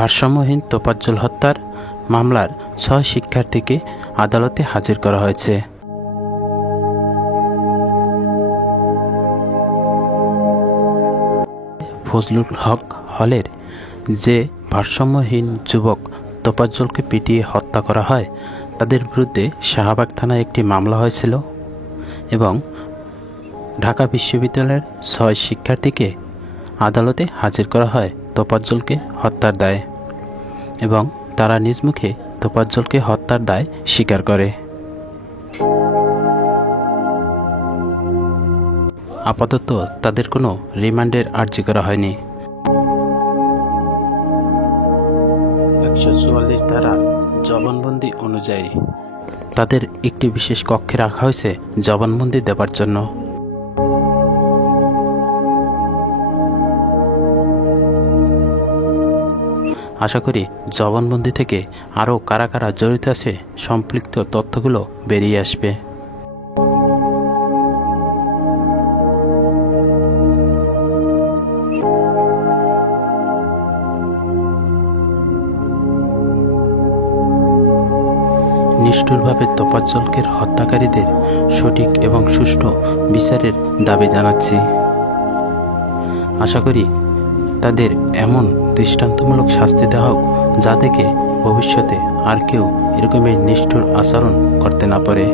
ভারসাম্যহীন তোফাজ্জল হত্যার মামলার ৬ শিক্ষার্থীকে আদালতে হাজির করা হয়েছে। ফজলুল হক হলের যে ভারসাম্যহীন যুবক তোফাজ্জলকে পিটিয়ে হত্যা করা হয় তাদের বিরুদ্ধে শাহবাগ থানায় একটি মামলা হয়েছিল এবং ঢাকা বিশ্ববিদ্যালয়ের ৬ শিক্ষার্থীকে আদালতে হাজির করা হয় তোফাজ্জলকে হত্যার দায়ে এবং তারা নিজ মুখে তোফাজ্জলকে হত্যার দায় স্বীকার করে। আপাতত তাদের কোনো রিমান্ডের আর্জি করা হয়নি। ১৪৪ ধারা জবানবন্দি অনুযায়ী তাদের একটি বিশেষ কক্ষে রাখা হয়েছে জবানবন্দি দেবার জন্য। আশা করি জবানবন্দি থেকে আরও কারা কারা জড়িত আছে সম্পৃক্ত তথ্যগুলো বেরিয়ে আসবে। নিষ্ঠুরভাবে তোফাজ্জলকে হত্যাকারীদের সঠিক এবং সুষ্ঠু বিচারের দাবি জানাচ্ছি। আশা করি তাদের এমন দৃষ্টান্তমূলক শাস্তি দেওয়া হোক যা থেকে ভবিষ্যতে আর কেউ এরকমের নিষ্ঠুর আচরণ করতে না পারে।